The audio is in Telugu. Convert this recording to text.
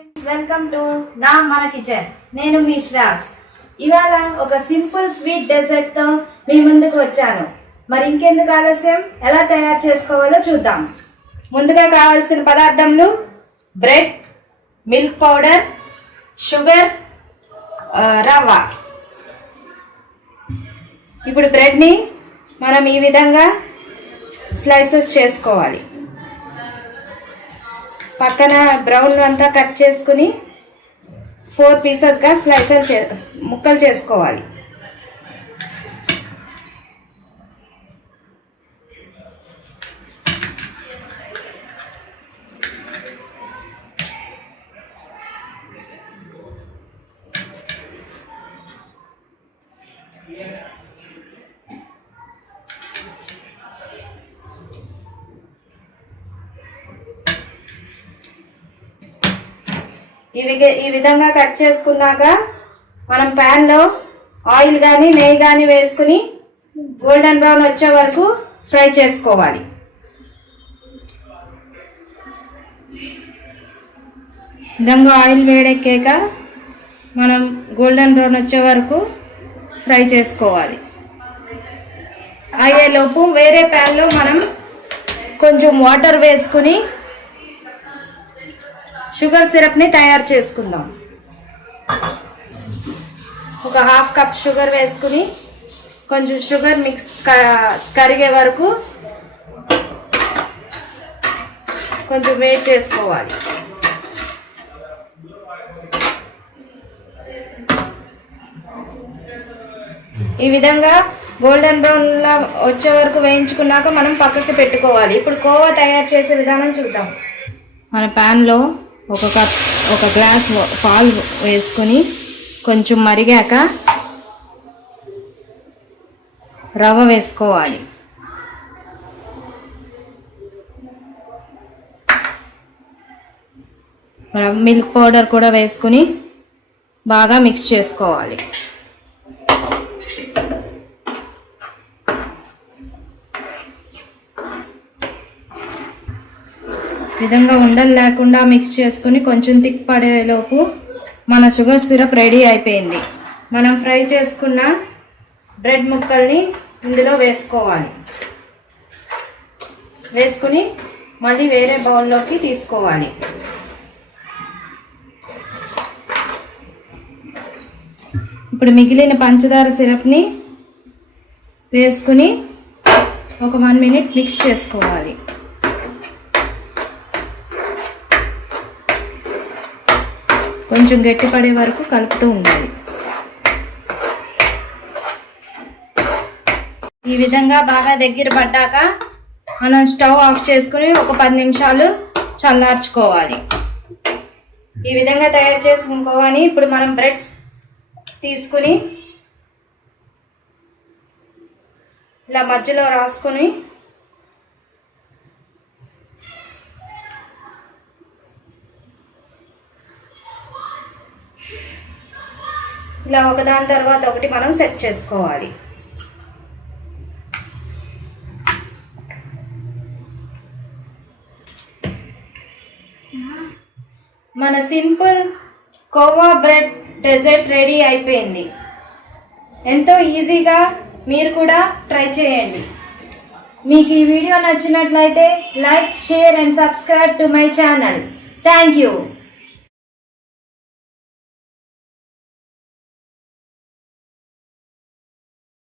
ఫ్రెండ్స్ వెల్కమ్ టు నా మన కిచెన్ నేను మీ శ్రావ్స్. ఇవాళ ఒక సింపుల్ స్వీట్ డెజర్ట్తో మీ ముందుకు వచ్చాను. మరి ఇంకెందుకు ఆలస్యం? ఎలా తయారు చేసుకోవాలో చూద్దాం. ముందుగా కావాల్సిన పదార్థములు బ్రెడ్ మిల్క్ పౌడర్ షుగర్ రవ్వ. ఇప్పుడు బ్రెడ్ని మనం ఈ విధంగా స్లైసెస్ చేసుకోవాలి. పక్కన బ్రౌన్ అంతా కట్ చేసుకుని ఫోర్ పీసెస్గా స్లైసర్ చే ముక్కలు చేసుకోవాలి. ఈ ఈ విధంగా కట్ చేసుకున్నాక మనం ప్యాన్లో ఆయిల్ కానీ నెయ్యి కానీ వేసుకుని గోల్డెన్ బ్రౌన్ వచ్చే వరకు ఫ్రై చేసుకోవాలి. విధంగా ఆయిల్ వేడెక్కాక మనం గోల్డెన్ బ్రౌన్ వచ్చే వరకు ఫ్రై చేసుకోవాలి. అయ్యేలోపు వేరే ప్యాన్లో మనం కొంచెం వాటర్ వేసుకుని షుగర్ సిరప్ని తయారు చేసుకుందాం. ఒక హాఫ్ కప్ షుగర్ వేసుకుని కొంచెం షుగర్ మిక్స్ క- కరిగే వరకు కొంచెం వేట్ చేసుకోవాలి. ఈ విధంగా గోల్డెన్ బ్రౌన్లా వచ్చే వరకు వేయించుకున్నాక మనం పక్కకి పెట్టుకోవాలి. ఇప్పుడు కోవా తయారు చేసే విధానం చూద్దాం. మన ప్యాన్లో ఒక కప్ ఒక గ్లాస్ పాలు వేసుకొని కొంచెం మరిగాక రవ్వ వేసుకోవాలి. మిల్క్ పౌడర్ కూడా వేసుకుని బాగా మిక్స్ చేసుకోవాలి. విధంగా ఉండలు లేకుండా మిక్స్ చేసుకుని కొంచెం థిక్ పడేలోపు మన షుగర్ సిరప్ రెడీ అయిపోయింది. మనం ఫ్రై చేసుకున్న బ్రెడ్ ముక్కల్ని ఇందులో వేసుకోవాలి. వేసుకుని మళ్ళీ వేరే బౌల్లోకి తీసుకోవాలి. ఇప్పుడు మిగిలిన పంచదార సిరప్ని వేసుకుని ఒక వన్ మినిట్ మిక్స్ చేసుకోవాలి. కొంచెం గట్టిపడే వరకు కలుపుతూ ఉండాలి. ఈ విధంగా బాగా దగ్గర పడ్డాక మనం స్టవ్ ఆఫ్ చేసుకుని ఒక పది నిమిషాలు చల్లార్చుకోవాలి. ఈ విధంగా తయారు చేసుకుని ఇప్పుడు మనం బ్రెడ్స్ తీసుకుని ఇలా మధ్యలో రాసుకొని ఇలా ఒకదాని తర్వాత ఒకటి మనం సెట్ చేసుకోవాలి. మన simple kova bread dessert ready అయిపోయింది. ఎంతో ఈజీగా మీరు కూడా ట్రై చేయండి. మీకు ఈ వీడియో నచ్చినట్లయితే like share and subscribe to my channel. Thank you.